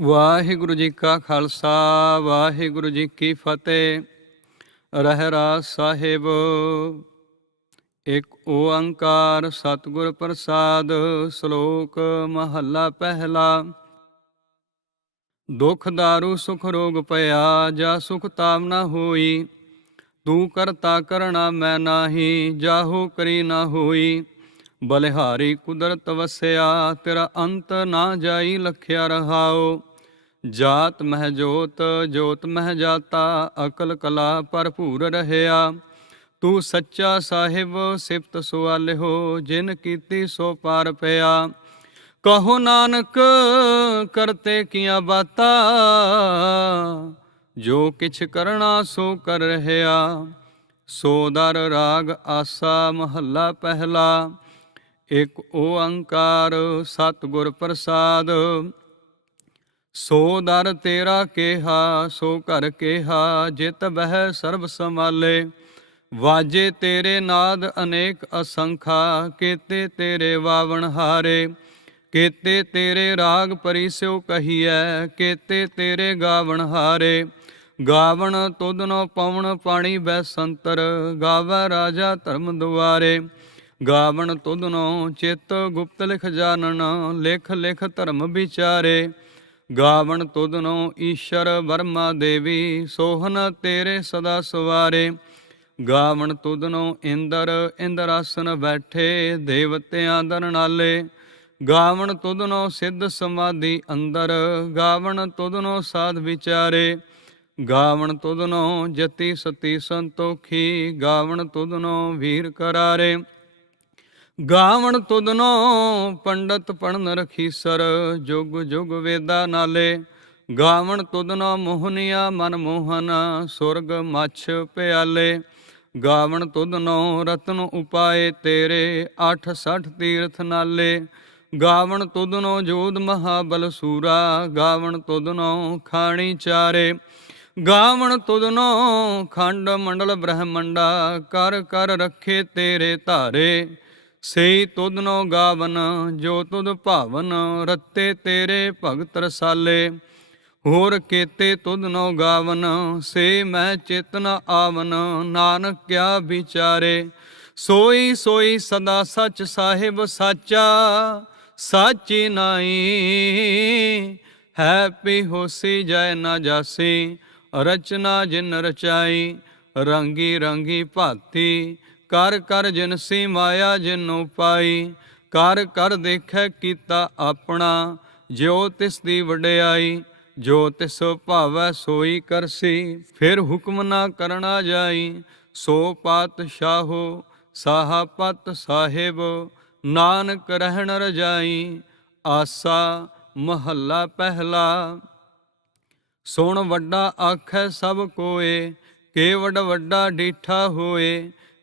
ਵਾਹਿਗੁਰੂ ਜੀ ਕਾ ਖਾਲਸਾ ਵਾਹਿਗੁਰੂ ਜੀ ਕੀ ਫਤਿਹ ਰਹਿਰਾ ਸਾਹਿਬ ਇੱਕ ਓੰਕਾਰ ਸਤਿਗੁਰ ਪ੍ਰਸਾਦ ਸ਼ਲੋਕ ਮਹੱਲਾ ਪਹਿਲਾ ਦੁਖ ਦਾਰੂ ਸੁਖ ਰੋਗ ਪਿਆ ਜਾ ਸੁਖ ਤਾਮ ਨਾ ਹੋਈ ਤੂੰ ਕਰਤਾ ਕਰਣਾ ਮੈਂ ਨਾਹੀ ਜਾਹੂ ਕਰੀ ਨਾ ਹੋਈ ਬਲਿਹਾਰੀ ਕੁਦਰਤ ਵਸਿਆ ਤੇਰਾ ਅੰਤ ਨਾ ਜਾਈ ਲਖਿਆ ਰਹਾਓ ਜਾਤ ਮਹਿ ਜੋਤ ਜੋਤ ਮਹਿ ਜਾਤਾ ਅਕਲ ਕਲਾ ਭਰਪੂਰ ਰਹਿਆ ਤੂੰ ਸੱਚਾ ਸਾਹਿਬ ਸਿਫਤ ਸੁਆਲਿਓ ਜਿਨ ਕੀਤੀ ਸੋ ਪਾਰ ਪਿਆ ਕਹੋ ਨਾਨਕ ਕਰਤੇ ਕੀਆ ਬਾਤਾ ਜੋ ਕਿਛ ਕਰਨਾ ਸੋ ਕਰ ਰਹਿਆ ਸੋ ਦਰ ਰਾਗ ਆਸਾ ਮਹੱਲਾ ਪਹਿਲਾ ਇਕ ਓੰਕਾਰ ਸਤਿਗੁਰ ਪ੍ਰਸਾਦ ਸੋ ਦਰ ਤੇਰਾ ਕੇਹਾ ਸੋ ਘਰ ਕੇਹਾ ਜਿਤ ਬਹਿ ਸਰਬ ਸਮਾਲੇ ਵਾਜੇ ਤੇਰੇ ਨਾਦ ਅਨੇਕ ਅਸੰਖਾ ਕੀਤੇ ਤੇਰੇ ਵਾਵਣ ਹਾਰੇ ਕੀਤੇ ਤੇਰੇ ਰਾਗ ਪਰਿ ਸਿਉ ਕਹੀਐ ਕੀਤੇ ਤੇਰੇ ਗਾਵਣ ਹਾਰੇ ਗਾਵਣ ਤੁਧਨੋ ਪਵਣ ਪਾਣੀ ਬੈ ਸੰਤਰ ਗਾਵਾ ਰਾਜਾ ਧਰਮ ਦੁਆਰੇ ਗਾਵਣ ਤੁਧਨੋ ਚਿਤ ਗੁਪਤ ਲਿਖ ਜਾਣਨ ਲਿਖ ਲਿਖ ਧਰਮ ਵਿਚਾਰੇ ਗਾਵਣ ਤੁਧਨੋ ਈਸ਼ਰ ਵਰਮਾ ਦੇਵੀ ਸੋਹਨ ਤੇਰੇ ਸਦਾ ਸਵਾਰੇ ਗਾਵਣ ਤੁਧਨੋ ਇੰਦਰ ਇੰਦਰ ਆਸਨ ਬੈਠੇ ਦੇਵਤਿਆਂ ਦਰਨਾਲੇ ਗਾਵਣ ਤੁਧਨੋ ਸਿੱਧ ਸਮਾਧੀ ਅੰਦਰ ਗਾਵਣ ਤੁਧਨੋ ਸਾਧ ਵਿਚਾਰੇ ਗਾਵਣ ਤੁਧਨੋ ਜਤੀ ਸਤੀ ਸੰਤੋਖੀ ਗਾਵਣ ਤੁਧਨੋ ਵੀਰ ਕਰਾਰੇ ਗਾਵਣ ਤੁਧਨੋ ਪੰਡਤ ਪੜਨ ਰਖੀ ਸਰ ਜੁਗ ਜੁਗ ਵੇਦਾ ਨਾਲੇ ਗਾਵਣ ਤੁਧਨੋ ਮੋਹਨਿਆ ਮਨ ਮੋਹਨ ਸੁਰਗ ਮਛ ਪਿਆਲੇ ਗਾਵਣ ਤੁਧਨੋ ਰਤਨ ਉਪਾਏ ਤੇਰੇ 86 ਤੀਰਥ ਨਾਲੇ ਗਾਵਣ ਤੁਧਨੋ ਜੋਧ ਮਹਾਬਲ ਸੂਰਾ ਗਾਵਣ ਤੁਧਨੋ ਖਾਣੀ ਚਾਰੇ ਗਾਵਣ ਤੁਧਨੋ ਖੰਡ ਮੰਡਲ ਬ੍ਰਹਮੰਡਾ ਕਰ ਕਰ ਰੱਖੇ ਤੇਰੇ ਧਾਰੇ ਸੇ ਤੁਧ ਨੋ ਗਾਵਨ ਜੋ ਤੁਧ ਭਾਵਨ ਰਤੇ ਤੇਰੇ ਭਗਤ ਰਸਾਲੇ ਹੋਰ ਕੇਤੇ ਤੁਧ ਨੋ ਗਾਵਨ ਸੇ ਮੈਂ ਚੇਤਨ ਆਵਨ ਨਾਨਕ ਕਿਆ ਵਿਚਾਰੇ ਸੋਈ ਸੋਈ ਸਦਾ ਸੱਚ ਸਾਹਿਬ ਸਾਚਾ ਸਾਚੀ ਨਾਈ ਹੈਪੀ ਹੋਸੀ ਜੈ ਨਾ ਜਾਸੀ ਰਚਨਾ ਜਿਨ ਰਚਾਈ ਰੰਗੀ ਰੰਗੀ ਭਾਤੀ ਕਰ ਕਰ ਜਿਨਸੀ ਮਾਇਆ ਜਿਨੋ ਪਾਈ ਕਰ ਕਰ ਦੇਖੈ ਕੀਤਾ ਆਪਣਾ ਜਿਉ ਤਿਸ ਦੀ ਵਡਿਆਈ ਜੋ ਤਿਸ ਭਾਵੈ ਸੋਈ ਕਰਸੀ ਫਿਰ ਹੁਕਮ ਨਾ ਕਰਣਾ ਜਾਈ ਸੋ ਪਾਤਸ਼ਾਹੋ ਪਤ ਸਾਹਿਬ ਨਾਨਕ ਰਹਿਣ ਰਜਾਈ ਆਸਾ ਮਹੱਲਾ ਪਹਿਲਾ ਸੁਣ ਵੱਡਾ ਆਖੈ ਸਭ ਕੋਏ ਕੇਵੜ ਵੱਡਾ ਡੀਠਾ ਹੋਏ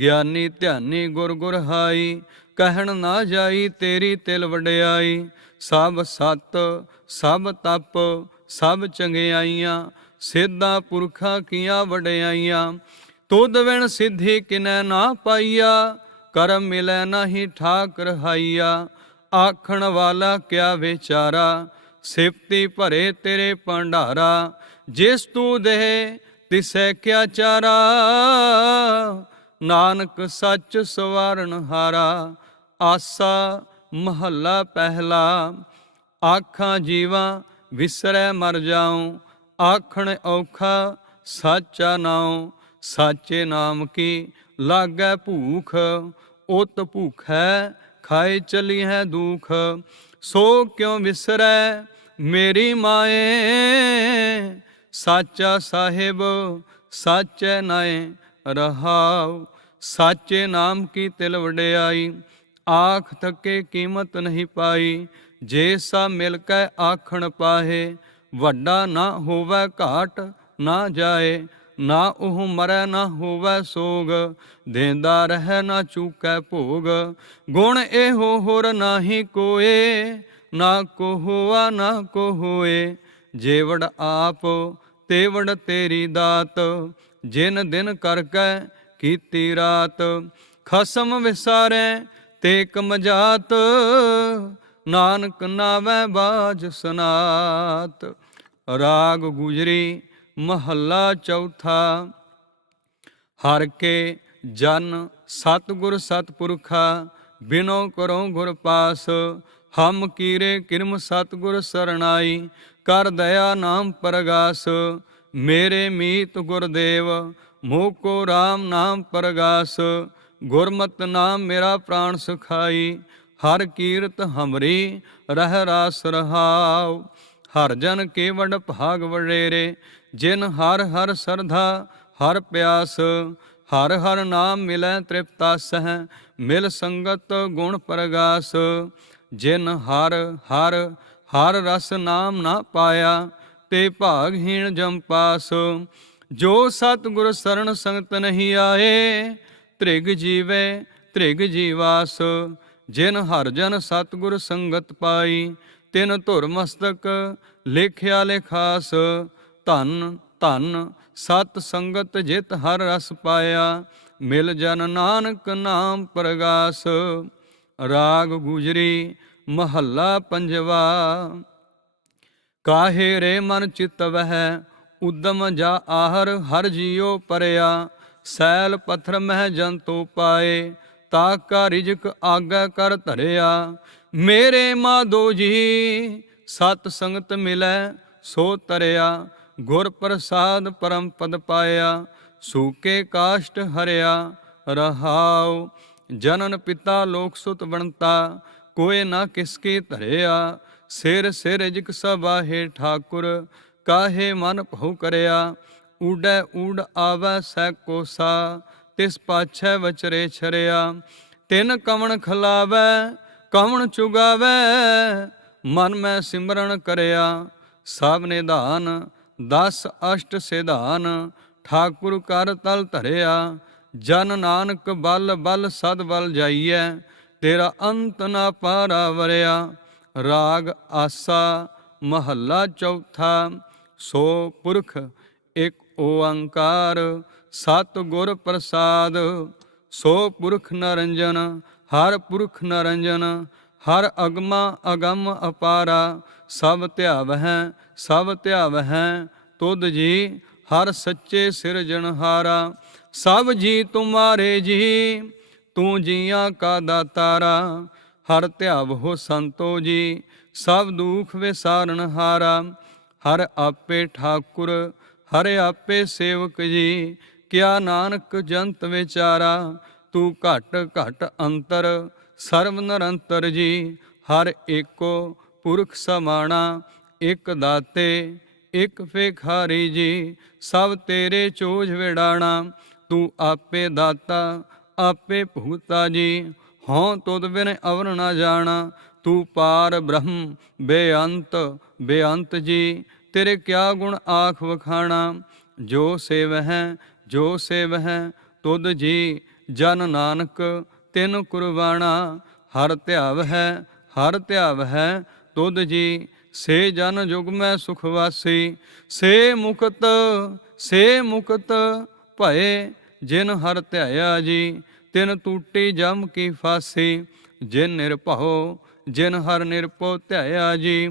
ਗਿਆਨੀ ਧਿਆਨੀ ਗੁਰ ਗੁਰ ਹਾਈ ਕਹਿਣ ਨਾ ਜਾਈ ਤੇਰੀ ਤਿਲ ਵਡਿਆਈ ਸਭ ਸਤ ਸਭ ਤਪ ਸਭ ਚੰਗਿਆਈਆਂ ਸਿੱਧਾ ਪੁਰਖਾ ਕੀਆਂ ਵਡਿਆਈਆਂ ਤੁਧ ਵਿਣ ਸਿੱਧੀ ਕਿਨੈ ਨਾ ਪਾਈਆ ਕਰਮ ਮਿਲੈ ਨਹੀਂ ਠਾਕ ਰਹਾਈਆ ਆਖਣ ਵਾਲਾ ਕਿਆ ਵਿਚਾਰਾ ਸਿਫਤੀ ਭਰੇ ਤੇਰੇ ਭੰਡਾਰਾ ਜਿਸ ਤੂੰ ਦੇ ਤਿਸੈ ਕਿਆ ਚਾਰਾ ਨਾਨਕ ਸੱਚ ਸਵਰਨ ਹਾਰਾ ਆਸਾ ਮਹੱਲਾ ਪਹਿਲਾ ਆਖਾਂ ਜੀਵਾ ਵਿਸਰੈ ਮਰ ਜਾਉ ਆਖਣ ਔਖਾ ਸਾਚਾ ਨਾਉ ਸਾਚੇ ਨਾਮ ਕੀ ਲਾਗੈ ਭੂਖ ਉਤ ਭੁਖੈ ਖਾਇ ਚਲੀ ਹੈ ਦੁਖ ਸੋ ਕਿਉ ਵਿਸਰੈ ਮੇਰੀ ਮਾਏ ਸਾਚਾ ਸਾਹਿਬ ਸਾਚੈ ਨਾਏ ਰਹਾਉ ਸਾਚੇ ਨਾਮ ਕੀ ਤਿਲ ਵਡਿਆਈ ਆਖ ਥਕੇ ਕੀਮਤ ਨਹੀਂ ਪਾਈ ਜੇ ਸਾ ਮਿਲ ਕੈ ਆਖਣ ਪਾਹੇ ਵੱਡਾ ਨਾ ਹੋਵੇ ਘਾਟ ਨਾ ਜਾਏ ਨਾ ਉਹ ਮਰੈ ਨਾ ਹੋਵੇ ਸੋਗ ਦੇਂਦਾ ਰਹਿ ਨਾ ਚੂਕੈ ਭੋਗ ਗੁਣ ਇਹੋ ਹੋਰ ਨਾਹੀ ਕੋਏ ਨਾ ਕੋ ਹੋਆ ਨਾ ਕੋ ਹੋਏ ਜੇਵੜ ਆਪ ਤੇਵੜ ਤੇਰੀ ਦਾਤ ਜਿਨ ਦਿਨ ਕਰਕੇ ਕੀਤੀ ਰਾਤ ਖਸਮ ਵਿਸਾਰੇ ਤੇ ਕਮਜਾਤ ਨਾਨਕ ਨਾਵੇਂ ਬਾਜ ਸੁਨਾਤ ਰਾਗ ਗੁਜਰੀ ਮਹੱਲਾ ਚੌਥਾ ਹਰ ਕੇ ਜਨ ਸਤਗੁਰ ਸਤਪੁਰਖਾ ਬਿਨੋ ਕਰੋ ਗੁਰ ਪਾਸ ਹਮ ਕੀਰੇ ਕਿਰਮ ਸਤਗੁਰ ਸਰਣਾਈ ਕਰ ਦਇਆ ਨਾਮ ਪਰਗਾਸ ਮੇਰੇ ਮੀਤ ਗੁਰਦੇਵ ਮੋਹ ਕੋ RAM ਨਾਮ ਪ੍ਰਗਾਸ ਗੁਰਮਤ ਨਾਮ ਮੇਰਾ ਪ੍ਰਾਣ ਸੁਖਾਈ ਹਰ ਕੀਰਤ ਹਮਰੀ ਰਹਿ ਰਾਸ ਰਹਾਉ ਹਰ ਜਨ ਕੇ ਕੇਵਡ ਭਾਗ ਵੜੇਰੇ ਜਿਨ ਹਰ ਹਰ ਸਰਧਾ ਹਰ ਪਿਆਸ ਹਰ ਹਰ ਨਾਮ ਮਿਲੈ ਤ੍ਰਿਪਤਾ ਸਹਿ ਮਿਲ ਸੰਗਤ ਗੁਣ ਪ੍ਰਗਾਸ ਜਿਨ ਹਰ ਹਰ ਹਰ ਰਸ ਨਾਮ ਨਾ ਪਾਇਆ ਤੇ ਭਾਗਹੀਣ ਜੰਪਾਸ ਜੋ ਸਤਗੁਰ ਸਰਣ ਸੰਗਤ ਨਹੀਂ ਆਏ ਤ੍ਰਿਗ ਜੀਵੇ ਤ੍ਰਿਗ ਜੀਵਾਸ ਜਿਨ ਹਰ ਜਨ ਸਤਗੁਰ ਸੰਗਤ ਪਾਈ ਤਿਨ ਧੁਰ ਮਸਤਕ ਲੇਖਿਆ ਲਿਖਾਸ ਧਨ ਧਨ ਸਤ ਸੰਗਤ ਜਿਤ ਹਰ ਰਸ ਪਾਇਆ ਮਿਲ ਜਨ ਨਾਨਕ ਨਾਮ ਪ੍ਰਗਾਸ ਰਾਗ ਗੁਜਰੀ ਮਹੱਲਾ ਪੰਜਵਾ ਕਾਹੇ ਰੇ ਮਨ ਚਿਤ ਵਹਿ ਉਦਮ ਜਾ ਆਹਰ ਹਰ ਜੀਉ ਪਰਿਆ ਸੈਲ ਪਥਰ ਮਹਿ ਜੰਤੂ ਪਾਏ ਤਾ ਕਾ ਰਿਜਕ ਆਗੈ ਕਰ ਧਰਿਆ ਮੇਰੇ ਮਾਦੋ ਜੀ ਸਤ ਸੰਗਤ ਮਿਲੈ ਸੋ ਤਰਿਆ ਗੁਰ ਪ੍ਰਸਾਦ ਪਰਮ ਪਦ ਪਾਇਆ ਸੂਕੇ ਕਾਸ਼ਟ ਹਰਿਆ ਰਹਾਉ ਜਨਨ ਪਿਤਾ ਲੋਕ ਸੁਤ ਬਣਤਾ ਕੋਏ ਨਾ ਕਿਸਕੇ ਧਰਿਆ ਸਿਰ ਸਿਰ ਜਿਕ ਸਬਾਹੇ ਠਾਕੁਰ ਕਾਹੇ ਮਨ ਭਉ ਕਰਿਆ ਊੜੈ ਊੜ ਆਵੈ ਸੈ ਕੋਸਾ ਤਿਸ ਪਾਛੈ ਵਚਰੇ ਛਰਿਆ ਤਿਨ ਕਵਣ ਖਲਾਵੈ ਕਵਣ ਚੁਗਾਵੈ ਮਨ ਮੈਂ ਸਿਮਰਨ ਕਰਿਆ ਸਭ ਨਿਧਾਨ ਦਸ ਅਸ਼ਟ ਸਿਧਾਨ ਠਾਕੁਰ ਕਰ ਤਲ ਧਰਿਆ ਜਨ ਨਾਨਕ ਬਲ ਬਲ ਸਦ ਬਲ ਜਾਈਐ ਤੇਰਾ ਅੰਤ ਨਾ ਪਾਰਾ ਵਰਿਆ ਰਾਗ ਆਸਾ ਮਹੱਲਾ ਚੌਥਾ ਸੋ ਪੁਰਖ ਇੱਕ ਓੰਕਾਰ ਸਤ ਗੁਰ ਪ੍ਰਸਾਦ ਸੋ ਪੁਰਖ ਨਰੰਜਨ ਹਰ ਪੁਰਖ ਨਰੰਜਨ ਹਰ ਅਗਮਾ ਅਗੰਮ ਅਪਾਰਾ ਸਭ ਧਿਆਵ ਹੈ ਸਭ ਧਿਆਵ ਹੈ ਤੁਧ ਜੀ ਹਰ ਸੱਚੇ ਸਿਰਜਣਹਾਰਾ ਸਭ ਜੀ ਤੁਮਾਰੇ ਜੀ ਤੂੰ ਜੀਆਂ ਕਾ ਦਾਤਾਰਾ ਹਰ ਧਿਆਵ ਹੋ ਸੰਤੋ ਜੀ ਸਭ ਦੁਖ ਵਿਸਾਰਨ ਹਾਰਾ ਹਰ ਆਪੇ ਠਾਕੁਰ ਹਰ ਆਪੇ ਸੇਵਕ ਜੀ ਕਿਆ ਨਾਨਕ ਜੰਤ ਵਿਚਾਰਾ ਤੂੰ ਘਟ ਘਟ ਅੰਤਰ ਸਰਵ ਨਿਰੰਤਰ ਜੀ ਹਰ ਏਕੋ ਪੁਰਖ ਸਮਾਣਾ ਇਕ ਦਾਤੇ ਇਕ ਫੇਖਾਰੀ ਜੀ ਸਭ ਤੇਰੇ ਚੋਜ ਵਿੜਾਣਾ ਤੂੰ ਆਪੇ ਦਾਤਾ ਆਪੇ ਭੂਤਾ ਜੀ ਹਉ ਤੁਧ ਬਿਨ ਅਵਰ ਨਾ ਜਾਣਾ ਤੂ ਪਾਰ ਬ੍ਰਹਮ ਬੇਅੰਤ ਬੇਅੰਤ ਜੀ ਤੇਰੇ ਕਿਆ ਗੁਣ ਆਖ ਵਖਾਣਾ ਜੋ ਸੇਵ ਹੈ ਜੋ ਸੇਵ ਹੈ ਤੁਧ ਜੀ ਜਨ ਨਾਨਕ ਤਿਨ ਕੁਰਬਾਣਾ ਹਰ ਧਿਆਵ ਹੈ ਹਰ ਧਿਆਵ ਹੈ ਤੁਧ ਜੀ ਸੇ ਜਨ ਜੁਗ ਮੈਂ ਸੁਖ ਵਾਸੀ ਸੇ ਮੁਕਤ ਸੇ ਮੁਕਤ ਭਏ ਜਿਨ ਹਰ ਧਿਆਇਆ ਜੀ ਤਿਨ ਟੂਟੀ ਜਮ ਕੀ ਫਾਸੀ ਜਿਨ ਨਿਰਭਉ ਜਿਨ ਹਰ ਨਿਰਭਉ ਧਿਆਇਆ ਜੀ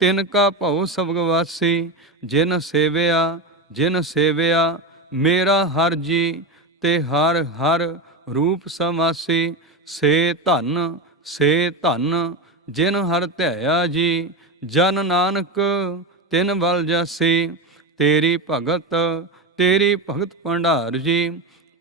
ਤਿਨ ਕਾ ਭਉ ਸਭਗ ਜਿਨ ਸੇਵਿਆ ਜਿਨ ਸੇਵਿਆ ਮੇਰਾ ਹਰ ਜੀ ਤੇ ਹਰ ਹਰ ਰੂਪ ਸਮਾਸੀ ਸੇ ਧਨ ਸੇ ਧਨ ਜਿਨ ਹਰ ਧਿਆਇਆ ਜੀ ਜਨ ਨਾਨਕ ਤਿਨ ਬਲ ਜਾਸੀ ਤੇਰੀ ਭਗਤ ਤੇਰੀ ਭਗਤ ਭੰਡਾਰ ਜੀ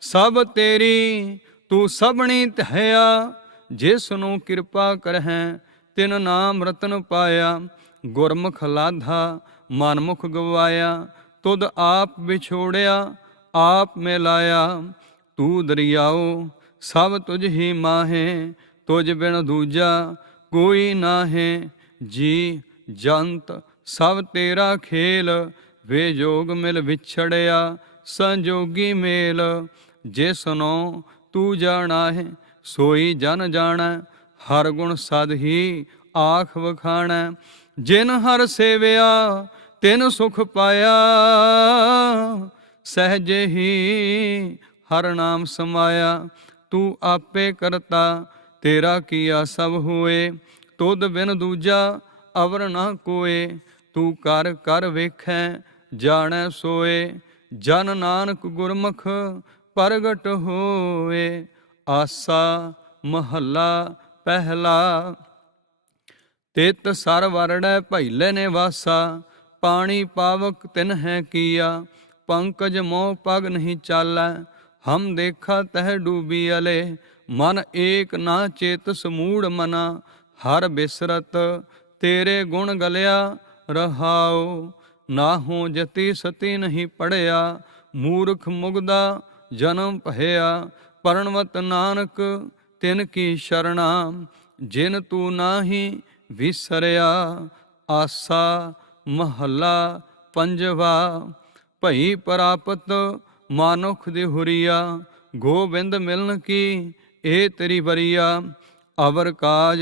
ਸਭ ਤੇਰੀ ਤੂੰ ਸਭਣੀ ਧਿਆ ਜਿਸ ਨੂੰ ਕਿਰਪਾ ਕਰਹਿ ਤਿਨ ਨਾਮ ਰਤਨ ਪਾਇਆ ਗੁਰਮੁਖ ਲਾਧਾ ਮਨਮੁਖ ਗਵਾਇਆ ਤੁਧ ਆਪ ਵਿਛੋੜਿਆ ਆਪ ਮਿਲਾਇਆ ਤੂੰ ਦਰਿਆਉ ਸਭ ਤੁਝ ਹੀ ਮਾਹੇ ਤੁਝ ਬਿਨ ਦੂਜਾ ਕੋਈ ਨਾ ਹੈ ਜੀ ਜੰਤ ਸਭ ਤੇਰਾ ਖੇਲ ਵੇ ਜੋਗ ਮਿਲ ਵਿਛੜਿਆ ਸੰਜੋਗੀ ਮੇਲ ਜੇ ਸੁਨੋ ਤੂੰ ਜਾਣਾ ਹੈ ਸੋਈ ਜਨ ਜਾਣਾ ਹਰ ਗੁਣ ਸਦ ਹੀ ਆਖ ਵਖਾਣਾ ਜਿਨ ਹਰ ਸੇਵਿਆ ਤਿਨ ਸੁਖ ਪਾਇਆ ਸਹਿਜ ਹੀ ਹਰ ਨਾਮ ਸਮਾਇਆ ਤੂੰ ਆਪੇ ਕਰਤਾ ਤੇਰਾ ਕੀਆ ਸਭ ਹੋਏ ਤੁਧ ਬਿਨ ਦੂਜਾ ਅਵਰ ਨਾ ਕੋਏ ਤੂੰ ਕਰ ਕਰ ਵੇਖੈ ਜਾਣੈ ਸੋਏ ਜਨ ਨਾਨਕ ਗੁਰਮੁਖ ਪ੍ਰਗਟ ਹੋਵੇ ਆਸਾ ਮਹੱਲਾ ਪਹਿਲਾ ਤਿਤ ਸਰ ਵਰੜੈ ਭੈਲੇ ਨੇ ਵਾਸਾ ਪਾਣੀ ਪਾਵਕ ਤਿਨ ਹੈ ਕੀਆ ਪੰਕਜ ਮੋਹ ਪਗ ਨਹੀਂ ਚਾਲੈ ਹਮ ਦੇਖਾ ਤਹ ਡੂਬੀ ਅਲੇ ਮਨ ਏਕ ਨਾ ਚੇਤ ਸਮੂੜ ਮਨਾ ਹਰ ਬਿਸਰਤ ਤੇਰੇ ਗੁਣ ਗਲਿਆ ਰਹਾਉ ਨਾ ਹੋ ਜਤੀ ਸਤੀ ਨਹੀਂ ਪੜਿਆ ਮੂਰਖ ਮੁਗਦਾ ਜਨਮ ਭਇਆ ਪਰਣਵਤ ਨਾਨਕ ਤਿਨ ਕੀ ਸ਼ਰਣਾ ਜਿਨ ਤੂ ਨਾਹੀ ਵਿਸਰਿਆ ਆਸਾ ਮਹੱਲਾ ਪੰਜਵਾ ਭਈ ਪ੍ਰਾਪਤ ਮਾਨੁਖ ਦੇ ਹੁਰੀਆ ਗੋਬਿੰਦ ਮਿਲਨ ਕੀ ਏ ਤੇਰੀ ਬਰੀਆ ਅਵਰ ਕਾਜ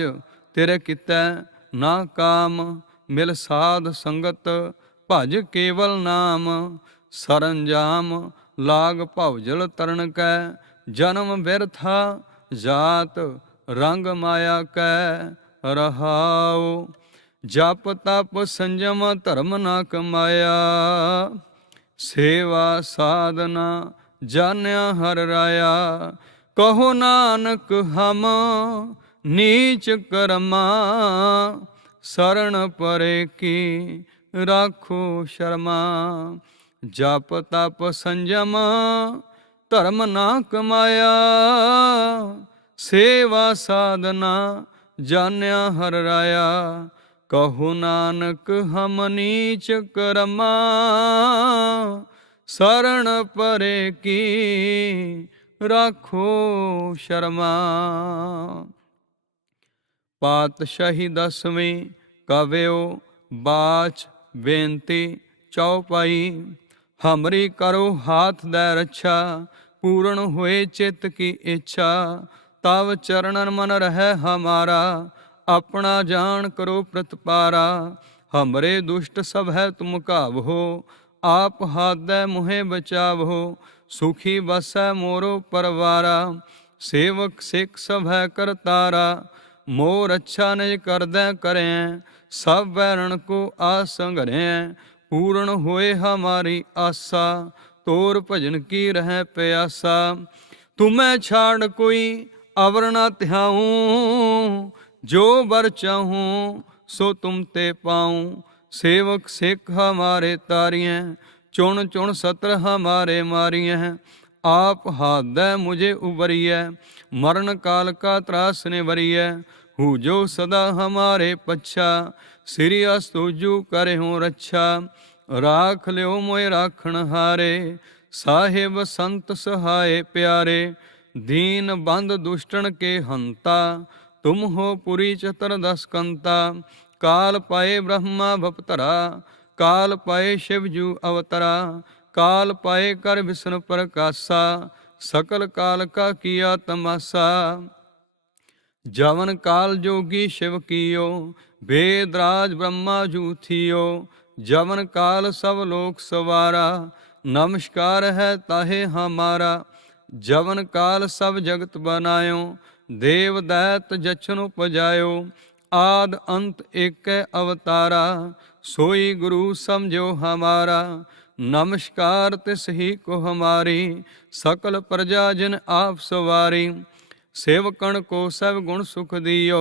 ਤੇਰੇ ਕੀਤਾ ਨਾ ਕਾਮ ਮਿਲ ਸਾਧ ਸੰਗਤ ਭਜ ਕੇਵਲ ਨਾਮ ਸਰੰਜਾਮ ਲਾਗ ਭਵਜਲ ਤਰਨ ਕੈ ਜਨਮ ਵਿਰਥਾ ਜਾਤ ਰੰਗ ਮਾਇਆ ਕੈ ਰਹਾਉ ਜਪ ਤਪ ਸੰਜਮ ਧਰਮ ਨਾ ਕਮਾਇਆ ਸੇਵਾ ਸਾਧਨਾ ਜਾਣਿਆ ਹਰ ਰਾਇਆ ਕਹੋ ਨਾਨਕ ਹਮ ਨੀਚ ਕਰਮਾ ਸਰਣ ਪਰੇ ਕੀ ਰਾਖੋ ਸ਼ਰਮਾ ਜਪ ਤਪ ਸੰਜਮ ਧਰਮ ਨਾ ਕਮਾਇਆ ਸੇਵਾ ਸਾਧਨਾ ਜਾਣਿਆ ਹਰ ਰਾਇਆ ਕਹੋ ਨਾਨਕ ਹਮ ਨੀਚ ਕਰਮਾ ਸਰਣ ਪਰੇ ਕੀ ਰਾਖੋ ਸ਼ਰਮਾ ਪਾਤਸ਼ਾਹੀ ਦਸਵੇਂ ਕਵਿਓ ਬਾਚ ਬੇਨਤੀ ਚੌਪਾਈ ਹਮਰੀ ਕਰੋ ਹਾਥ ਦੇ ਰੱਛਾ ਪੂਰਨ ਹੋਏ ਚਿੱਤ ਕੀ ਇੱਛਾ ਤਵ ਚਰਨਨ ਮਨ ਰਹਿ ਹਮਾਰਾ ਆਪਣਾ ਜਾਣ ਕਰੋ ਪ੍ਰਤਪਾਰਾ ਹਮਰੇ ਦੁਸ਼ਟ ਸਭ ਹੈ ਤੁਮ ਕਾਵੋ ਆਪ ਹਾਦੈ ਮੁਹੇ ਬਚਾਵੋ ਸੁਖੀ ਵਸੈ ਮੋਰੋ ਪਰਵਾਰਾ ਸੇਵਕ ਸਿਖ ਸਭ ਹੈ ਕਰਤਾਰਾ ਮੋਰ ਅੱਛਾ ਨਿਜ ਕਰਦੈ ਕਰੈ ਸਭ ਵੈਰਣ ਕੋ ਆਸੰਗ ਰਹਿ ਪੂਰਨ ਹੋਏ ਹਮਾਰੀ ਆਸਾ ਤੋਰ ਭਜਨ ਕੀ ਰਹਿ ਪਿਆਸਾ ਤੁਮੈ ਛਾੜ ਕੋਈ ਅਵਰਣਾ ਨਾ ਧਿਆਉ ਜੋ ਵਰ ਚਾਹੂੰ ਸੋ ਤੁਮ ਤੇ ਪਾਉ ਸੇਵਕ ਸਿੱਖ ਹਮਾਰੇ ਤਾਰੀਐ ਚੁਣ ਚੁਣ ਸਤਰ ਹਮਾਰੇ ਮਾਰੀਐ ਆਪ ਹਾਦੈ ਮੁਝੇ ਉਬਰੀਐ ਮਰਨ ਕਾਲ ਕਾ ਤਰਾਸ ਨੇ ਵਰੀਐ ਹੂ ਜੋ ਸਦਾ ਹਮਾਰੇ ਪੱਛਾ ਸ੍ਰੀ ਅਸਤੂਜੂ ਕਰੇ ਹੂੰ ਰੱਛਾ ਰਾਖ ਲਿਓ ਮੋਏ ਰਾਖਣ ਹਾਰੇ ਸਾਹਿਬ ਸੰਤ ਸਹਾਏ ਪਿਆਰੇ ਦੀਨ ਬੰਦ ਦੁਸ਼ਟਣ ਕੇ ਹੰਤਾ ਤੁਮ ਹੋ ਪੁਰੀ ਚਤਰ ਦਸ ਕੰਤਾ ਕਾਲ ਪਾਏ ਬ੍ਰਹਮਾ ਭਪਤਰਾ ਕਾਲ ਪਾਏ ਸ਼ਿਵ ਜੂ ਅਵਤਰਾ ਕਾਲ ਪਾਏ ਕਰ ਵਿਸ਼ਨ ਪ੍ਰਕਾਸ਼ਾ ਸਕਲ ਕਾਲ ਕਾ ਕੀਆ ਤਮਾਸਾ ਜਵਨ ਕਾਲ ਜੋਗੀ ਸ਼ਿਵ ਕੀਓ ਵੇਦ ਰਾਜ ਬ੍ਰਹਮਾ ਜੂਥਿਓ ਜਵਨ ਕਾਲ ਸਭ ਲੋਕ ਸਵਾਰਾ ਨਮਸਕਾਰ ਹੈ ਤਾਹੇ ਹਮਾਰਾ ਜਵਨ ਕਾਲ ਸਭ ਜਗਤ ਬਨਾਇਓ ਦੇਵ ਦੈਤ ਜਛਨ ਉਪਜਾਇਓ ਆਦ ਅੰਤ ਏਕੈ ਅਵਤਾਰਾ ਸੋਈ ਗੁਰੂ ਸਮਝੋ ਹਮਾਰਾ ਨਮਸਕਾਰ ਤਿਸ ਹੀ ਕੋ ਹਮਾਰੀ ਸਕਲ ਪ੍ਰਜਾ ਜਿਨ ਆਪ ਸਵਾਰੀ ਸੇਵਕਣ ਕੋ ਸਭ ਗੁਣ ਸੁਖ ਦਿਓ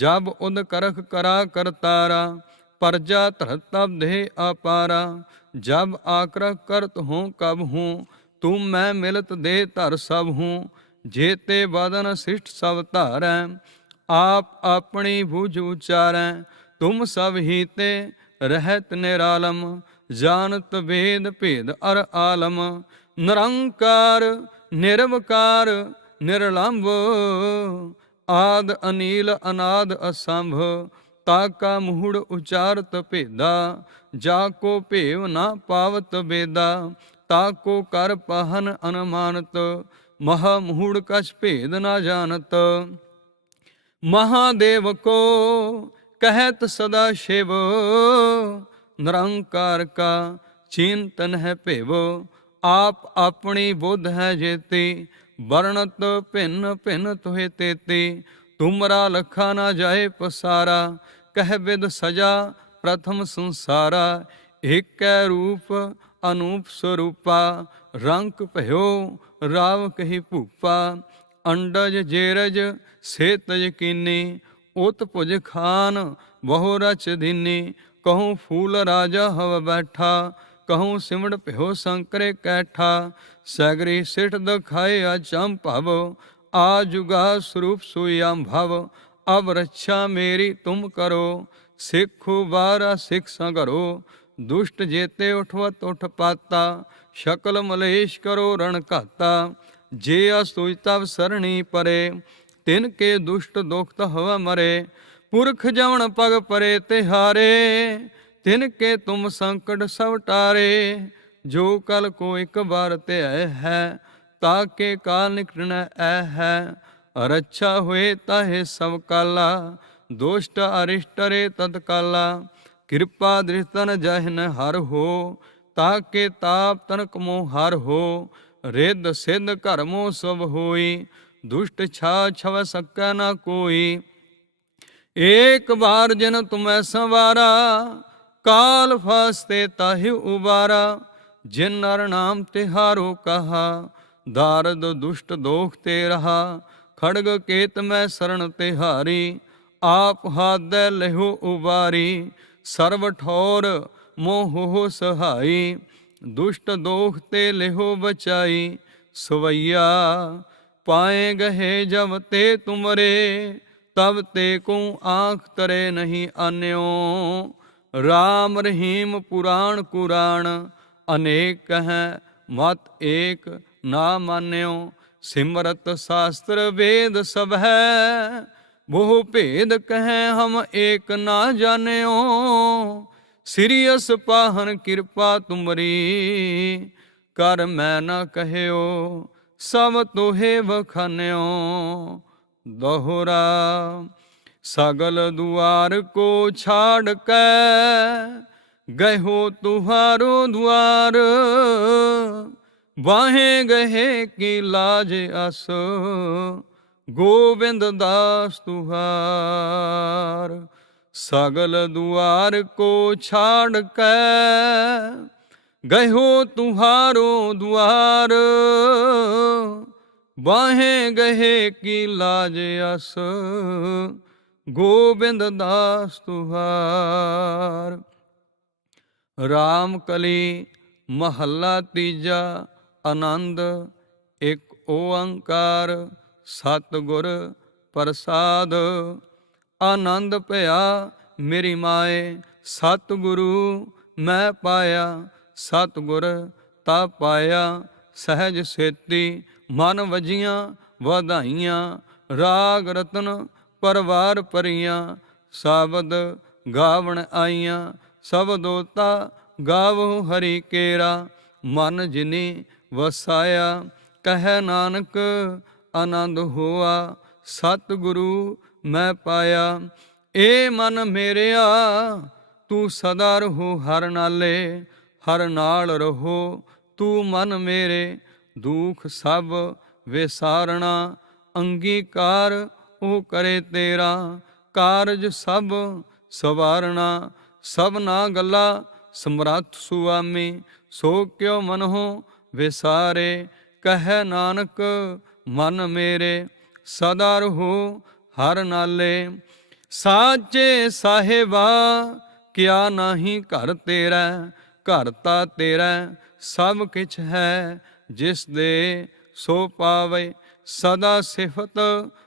ਜਬ ਉਦ ਕਰਖ ਕਰਾ ਕਰਤਾਰਾ ਪਰਜਾ ਧਰਤ ਤਬ ਦੇ ਅਪਾਰਾ ਜਬ ਆਕਰਖ ਕਰਤ ਹੂੰ ਕਬ ਹੂੰ ਤੂੰ ਮੈਂ ਮਿਲਤ ਦੇ ਧਰ ਸਭ ਹੂੰ ਜੇਤੇ ਬਦਨ ਸਿਸ਼ਟ ਸਭ ਧਾਰੈ ਆਪ ਆਪਣੀ ਬੁਝ ਉਚਾਰੈ ਤੁਮ ਸਭ ਹੀ ਤੇ ਰਹਿਤ ਨਿਰਾਲਮ ਜਾਣਤ ਵੇਦ ਭੇਦ ਅਰ ਆਲਮ ਨਿਰੰਕਾਰ ਨਿਰਵਕਾਰ ਨਿਰਲੰਭ ਆਦ ਅਨੀਲ ਅਨਾਦ ਅਸੰਭ ਤਾਕਾ ਮੂੜ ਉਚਾਰਤ ਭੇਦਾ ਜਾ ਕੋ ਭੇਵ ਨਾ ਪਾਵਤ ਬੇਦਾ ਤਾਕੋ ਕਰ ਪਹਨ ਅਨਮਾਨਤ ਮਹਾ ਮੂੜ ਕਛ ਭੇਦ ਨਾ ਜਾਣਤ महादेव को कहत सदा शिव निरंकार का चिंतन है पेव आप अपनी बुद्ध है जेते ਵਰਣਤ ਭਿੰਨ ਭਿੰਨ ਤੁਹੇ ਤੇਤੇ ਤੁਮਰਾ ਲਖਾ ਨਾ ਜਾਏ ਪਸਾਰਾ ਕਹਿ ਬਿਦ ਸਜਾ ਪ੍ਰਥਮ ਸੰਸਾਰਾ ਏਕੈ ਰੂਪ ਅਨੂਪ ਸਰੂਪਾ ਰੰਕ ਭਇਓ ਰਾਵ ਕਹਿ ਭੂਪਾ ਅੰਡਜ ਜੇਰਜ ਸੇਤਜ ਕੀਨੇ ਉਤ ਭੁਜ ਖਾਨ ਬਹੁ ਰਚ ਦਿਨੀ ਕਹੂੰ ਫੂਲ ਰਾਜਾ ਹਵ ਬੈਠਾ ਕਹਉ ਸਿਮੜ ਭਿਓ ਸੰਕਰੇ ਕੈਠਾ ਸਗਰੀ ਸਿਠ ਦਖਾਏ ਆਚਮ ਭਵ ਆ ਜੁਗਾ ਸਰੂਪ ਸੁਯਮ ਭਵ ਅਬ ਰੱਛਾ ਮੇਰੀ ਤੁਮ ਕਰੋ ਸਿੱਖੂ ਬਾਰਾ ਸਿੱਖ ਸੰਗਰੋ ਦੁਸ਼ਟ ਜੇਤੇ ਉਠਵਤ ਉਠ ਪਾਤਾ ਸ਼ਕਲ ਮਲੇਸ਼ ਕਰੋ ਰਣ ਘਾਤਾ ਜੇ ਅਸੁਜ ਤਵ ਸਰਣੀ ਪਰੇ ਤਿਨ ਕੇ ਦੁਸ਼ਟ ਦੁਖਤ ਹਵਾ ਮਰੇ ਪੁਰਖ ਜਵਣ ਪਗ ਪਰੇ ਤੇ ਹਾਰੇ ਤਿਨ ਕੇ ਤੁਮ ਸੰਕਟ ਸਭ ਟਾਰੇ ਜੋ ਕਲ ਕੋ ਇੱਕ ਵਾਰ ਤੇ ਹੈ ਤਾ ਕੇ ਕਾਲ ਨਿਕਟਣ ਐ ਹੈ ਰੱਛਾ ਹੋਏ ਤਾਹੇ ਸਭ ਕਾਲਾ ਦੋਸ਼ਟ ਅਰਿਸ਼ਟਰੇ ਤਤ ਕਾਲਾ ਕਿਰਪਾ ਦ੍ਰਿਸ਼ਤਨ ਜਹਨ ਹਰ ਹੋ ਤਾ ਕੇ ਤਾਪ ਤਨਕ ਮੋ ਹਰ ਹੋ ਰਿੱਧ ਸਿੰਧ ਕਰਮੋ ਸਭ ਹੋਈ ਦੁਸ਼ਟ ਛਾ ਛਵ ਸਕੈ ਨਾ ਕੋਈ ਏਕ ਵਾਰ ਜਿਨ ਤੁਮੈ ਸੰਵਾਰਾ ਕਾਲ ਫਾਸਤੇ ਤਾਹਿ ਉਬਾਰਾ ਜਿਨ ਨਰ ਨਾਮ ਤਿਹਾਰੋ ਕਹਾ ਦਾਰਦ ਦੁਸ਼ਟ ਦੋਖ ਤੇ ਰਹਾ ਖੜਗ ਕੇਤ ਮੈਂ ਸਰਣ ਤਿਹਾਰੀ ਆਪ ਹਾਦੈ ਲਹਿਉ ਉਬਾਰੀ ਸਰਵ ਠੌਰ ਮੋਹ ਸਹਾਈ ਦੁਸ਼ਟ ਦੋਖ ਤੇ ਲਹਿਉ ਬਚਾਈ ਸਵਈਆ ਪਾਏ ਗਹੇ ਜਬ ਤੇ ਤੁਮਰੇ ਤਬ ਤੇ ਕੋ ਆਖ ਤਰੇ ਨਹੀਂ ਆਨਿਓ ਰਾਮ ਰਹੀਮ ਪੁਰਾਣ ਕੁਰਾਨ ਅਨੇਕ ਹੈ ਮਤ ਏਕ ਨਾ ਮੰਨਿਓ ਸਿਮਰਤ ਸ਼ਾਸਤਰ ਵੇਦ ਸਭ ਹੈ ਬਹੁ ਭੇਦ ਕਹੈ ਹਮ ਏਕ ਨਾ ਜਾਣਿਓ ਸਿਰਿਅਸ ਪਾਹਨ ਕਿਰਪਾ ਤੁਮਰੀ ਕਰ ਮੈਂ ਨਾ ਕਹਿਓ ਸਭ ਤੋਹੇ ਵਖਾਨਿਓ ਦੋਹਰਾ ਸਗਲ ਦੁਆਰ ਕੋ ਛਾੜ ਕੇ ਗਏ ਹੋ ਤੁਹਾਰੋ ਦੁਆਰ ਵਾਹੇ ਗਏ ਕੀ ਲਾਜ ਅਸ ਗੋਬਿੰਦ ਦਾਸ ਤੁਹਾਰ ਸਗਲ ਦੁਆਰ ਕੋ ਛਾੜ ਕੇ ਗਏ ਹੋ ਤੁਹਾਰੋ ਦੁਆਰ ਵਾਹੇ ਗਏ ਕੀ ਲਾਜ ਅਸ ਗੋਬਿੰਦ ਦਾਸ ਤੁਹਾਰ RAM ਕਲੀ ਮਹੱਲਾ ਤੀਜਾ ਆਨੰਦ ਇੱਕ ਓੰਕਾਰ ਸਤਗੁਰ ਪ੍ਰਸਾਦ ਆਨੰਦ ਭਇਆ ਮੇਰੀ ਮਾਏ ਸਤਗੁਰੂ ਮੈਂ ਪਾਇਆ ਸਤਗੁਰ ਤਾ ਪਾਇਆ ਸਹਿਜ ਸੇਤੀ ਮਨ ਵਜੀਆਂ ਵਧਾਈਆਂ ਰਾਗ ਰਤਨ ਪਰਵਾਰ ਪਰੀਆਂ ਸਾਬਦ ਗਾਵਣ ਆਈਆਂ ਸਭ ਦੋਤਾ ਗਾਵਹੁ ਹਰੀ ਕੇਰਾ ਮਨ ਜਿਨੇ ਵਸਾਇਆ ਕਹਿ ਨਾਨਕ ਆਨੰਦ ਹੋਆ ਸਤ ਗੁਰੂ ਮੈਂ ਪਾਇਆ ਏ ਮਨ ਮੇਰਿਆ ਤੂੰ ਸਦਾ ਰਹੋ ਹਰ ਨਾਲੇ ਹਰ ਨਾਲ ਰਹੋ ਤੂੰ ਮਨ ਮੇਰੇ ਦੁਖ ਸਭ ਵਿਸਾਰਣਾ ਅੰਗੀਕਾਰ ਉਹ ਕਰੇ ਤੇਰਾ ਕਾਰਜ ਸਭ ਸਵਾਰਣਾ ਸਭ ਨਾ ਗੱਲਾ ਸਮਰੱਥ ਸੁਆਮੀ ਸੋ ਕਿਉ ਮਨਹੁ ਵਿਸਾਰੇ ਕਹੈ ਨਾਨਕ ਮਨ ਮੇਰੇ ਸਦਾ ਰਹੋ ਹਰ ਨਾਲੇ ਸਾਚੇ ਸਾਹਿਬਾ ਕਿਆ ਨਹੀਂ ਘਰ ਤੇਰਾ ਘਰ ਤਾ ਤੇਰਾ ਸਭ ਕਿਛ ਹੈ ਜਿਸ ਦੇ ਸੋ ਪਾਵੇ ਸਦਾ ਸਿਫਤ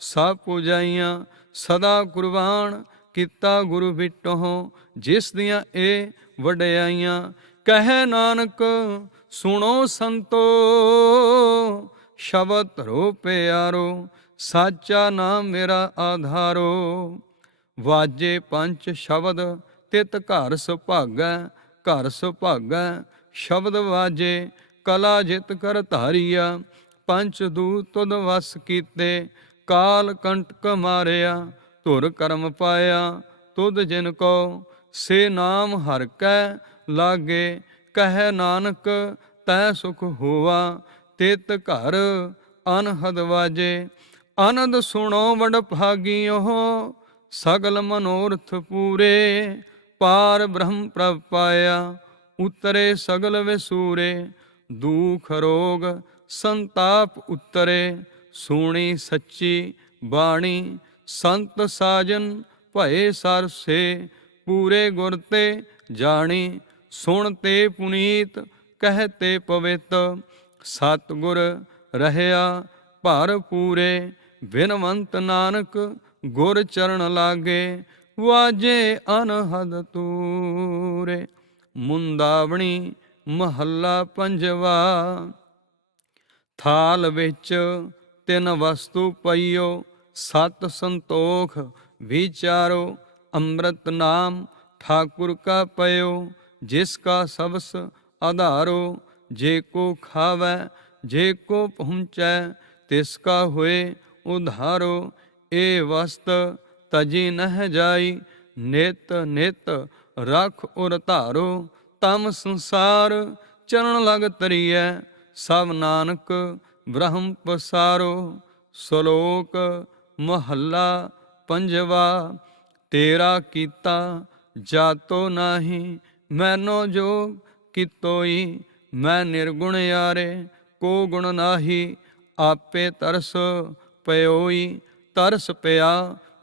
ਸਭ ਕੋ ਜਾਈਆਂ ਸਦਾ ਕੁਰਬਾਨ ਕੀਤਾ ਗੁਰੂ ਵਿਟੋ ਜਿਸ ਦੀਆਂ ਇਹ ਵਡਿਆਈਆਂ ਕਹੇ ਨਾਨਕ ਸੁਣੋ ਸੰਤੋ ਸ਼ਬਦ ਧਰੋ ਸਾਚਾ ਨਾਮ ਮੇਰਾ ਆਧਾਰੋ ਵਾਜੇ ਪੰਜ ਸ਼ਬਦ ਤਿਤ ਘਰ ਸੁਭਾਗੈ ਘਰ ਸੁਭਾਗੈ ਸ਼ਬਦ ਵਾਜੇ ਕਲਾ ਜਿਤ ਕਰ ਧਾਰੀਆ ਪੰਚ ਦੂਤ ਤੁਧ ਵਸ ਕੀਤੇ ਕਾਲ ਕੰਟਕ ਮਾਰਿਆ ਧੁਰ ਕਰਮ ਪਾਇਆ ਤੁਧ ਜਿਨ ਕੋ ਸੇ ਨਾਮ ਹਰ ਕੈ ਲਾਗੇ ਕਹਿ ਨਾਨਕ ਤੈ ਸੁਖ ਹੋਵਾ ਤਿਤ ਘਰ ਅਨਹਦ ਵਾਜੇ ਆਨੰਦ ਸੁਣੋ ਵਡ ਭਾਗੀਓ ਸਗਲ ਮਨੋਰਥ ਪੂਰੇ ਪਾਰ ਬ੍ਰਹਮ ਪ੍ਰਭ ਪਾਇਆ ਉਤਰੇ ਸਗਲ ਵਿਸੂਰੇ ਦੁਖ ਰੋਗ ਸੰਤਾਪ ਉਤਰੇ ਸੂਣੀ ਸੱਚੀ ਬਾਣੀ ਸੰਤ ਸਾਜਨ ਭਏ ਸਰਸੇ ਪੂਰੇ ਗੁਰ ਤੇ ਜਾਣੀ ਸੁਣ ਤੇ ਪੁਨੀਤ ਕਹਿ ਤੇ ਪਵਿੱਤ ਸਤ ਗੁਰ ਰਹਿਆ ਭਰ ਪੂਰੇ ਬਿਨਵੰਤ ਨਾਨਕ ਗੁਰ ਚਰਨ ਲਾਗੇ ਵਾਜੇ ਅਨਹਦ ਤੂਰੇ ਮੁੰਦਾਵਣੀ ਮਹੱਲਾ ਪੰਜਵਾ ਥਾਲ ਵਿੱਚ ਤਿਨ ਵਸਤੂ ਪਈਓ ਸਤ ਸੰਤੋਖ ਵਿਚਾਰੋ ਅੰਮ੍ਰਿਤ ਨਾਮ ਠਾਕੁਰ ਕਾ ਪਇਓ ਜਿਸ ਕਾ ਸਬਸ ਆਧਾਰੋ ਜੇ ਕੋ ਖਾਵੇ ਜੇ ਕੋ ਪਹੁੰਚੈ ਤਿਸ ਕਾ ਹੋਏ ਉਧਾਰੋ ਏ ਵਸਤ ਤਜੀ ਨਹ ਜਾਈ ਨਿਤ ਨਿਤ ਰਖ ਉਰ ਧਾਰੋ ਤਮ ਸੰਸਾਰ ਚਰਨ ਲਗ ਤਰੀਐ ਸਭ ਨਾਨਕ ਬ੍ਰਹਮ ਪਸਾਰੋ ਸ਼ਲੋਕ ਮਹੱਲਾ ਪੰਜਵਾ ਤੇਰਾ ਕੀਤਾ ਜਾਤੋ ਨਾਹੀ ਮੈਨੋ ਜੋਗ ਕੀਤੋਈ ਮੈਂ ਨਿਰਗੁਣ ਯਾਰੇ ਕੋ ਗੁਣ ਨਾਹੀ ਆਪੇ ਤਰਸ ਪਇਓਈ ਤਰਸ ਪਿਆ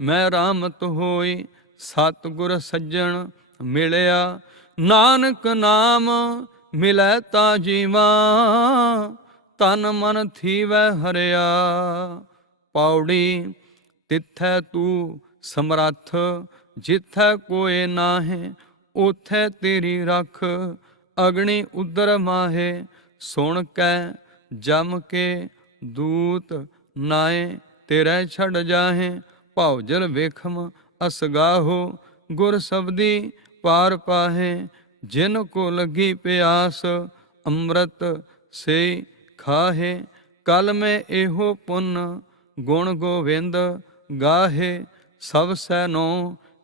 ਮੈਂ ਰਾਮਤ ਹੋਈ ਸਤਗੁਰ ਸੱਜਣ ਮਿਲਿਆ ਨਾਨਕ ਨਾਮ ਮਿਲੈ ਤਾ ਜੀਵਾ ਤਨ ਮਨ ਥੀਵੈ ਹਰਿਆ ਪੌੜੀ ਤਿੱਥੈ ਤੂੰ ਸਮਰੱਥ ਜਿੱਥੈ ਕੋਏ ਨਾਹੇ ਉਥੈ ਤੇਰੀ ਰਖ ਅਗਣੀ ਉਦਰ ਮਾਹੇ ਸੁਣ ਕੈ ਜਮ ਕੇ ਦੂਤ ਨਾਏ ਤੇਰੇ ਛੜ ਜਾਹੇ ਭਾਉ ਜਲ ਵੇਖਮ ਅਸਗਾਹੋ ਗੁਰ ਸਬਦੀ ਪਾਰ ਪਾਹੇ ਜਿਨ ਕੋ ਲੱਗੀ ਪਿਆਸ ਅੰਮ੍ਰਿਤ ਸੇ ਖਾਹੇ ਕਲ ਮੈਂ ਇਹੋ ਪੁੰਨ ਗੁਣ ਗੋਵਿੰਦ ਗਾਹੇ ਸਭ ਸੈ ਨੋ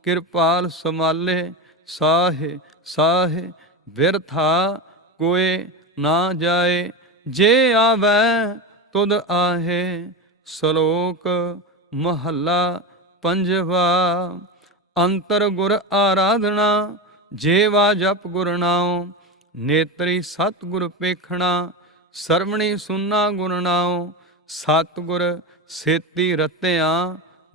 ਕਿਰਪਾਲ ਸਮਾਲੇ ਸਾਹੇ ਸਾਹੇ ਵਿਰਥਾ ਕੋਏ ਨਾ ਜਾਏ ਜੇ ਆਵੈ ਤੁਧ ਆਹੇ ਸ਼ਲੋਕ ਮਹੱਲਾ ਪੰਜਵਾ ਅੰਤਰ ਗੁਰ ਆਰਾਧਨਾ ਜੇਵਾ ਜਪ ਗੁਰ ਨਾਉ ਨੇਤਰੀ ਸਤ ਗੁਰ ਪੇਖਣਾ ਸਰਵਣੀ ਸੁਨਾ ਗੁਣ ਨਾਉ ਸਤਗੁਰ ਸੇਤੀ ਰਤਿਆ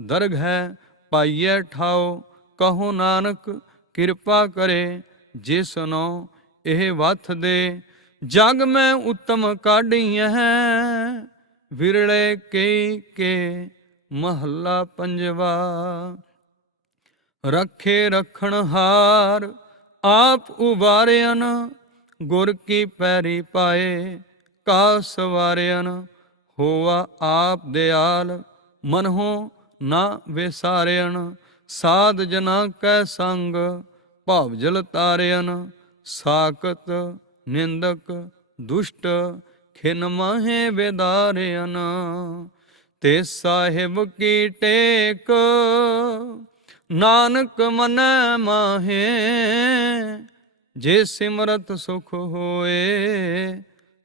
ਦਰਗ ਹੈ ਪਾਈਐ ਠਾਉ ਕਹੋ ਨਾਨਕ ਕਿਰਪਾ ਕਰੇ ਜਿਸਨੋ ਇਹ ਵਥ ਦੇ ਜਗ ਮੈਂ ਉਤਮ ਕਾਢੀਐ ਵਿਰਲੇ ਕੇ ਕੇ ਮਹੱਲਾ ਪੰਜਵਾ ਰੱਖੇ ਰਖਣ ਹਾਰ ਆਪ ਉਵਾਰਿਆਨ ਗੁਰ ਕੀ ਪੈਰੀ ਪਾਏ ਕਾ ਸਵਾਰਿਆਨ ਹੋਵਾ ਆਪ ਦਿਆਲ ਮਨਹੋ ਨਾ ਵਿਸਾਰਿਆਨ ਸਾਧ ਜਨਾ ਕੈ ਸੰਗ ਭਾਵ ਜਲ ਤਾਰਿਆਨ ਸਾਖਤ ਨਿੰਦਕ ਦੁਸ਼ਟ ਖਿਨ ਮਹੇ ਵਿਦਾਰਿਆਨ ਤੇ ਸਾਹਿਬ ਕੀ ਟੇਕ ਨਾਨਕ ਮਨ ਮਾਹੇ ਜੇ ਸਿਮਰਤ ਸੁਖ ਹੋਏ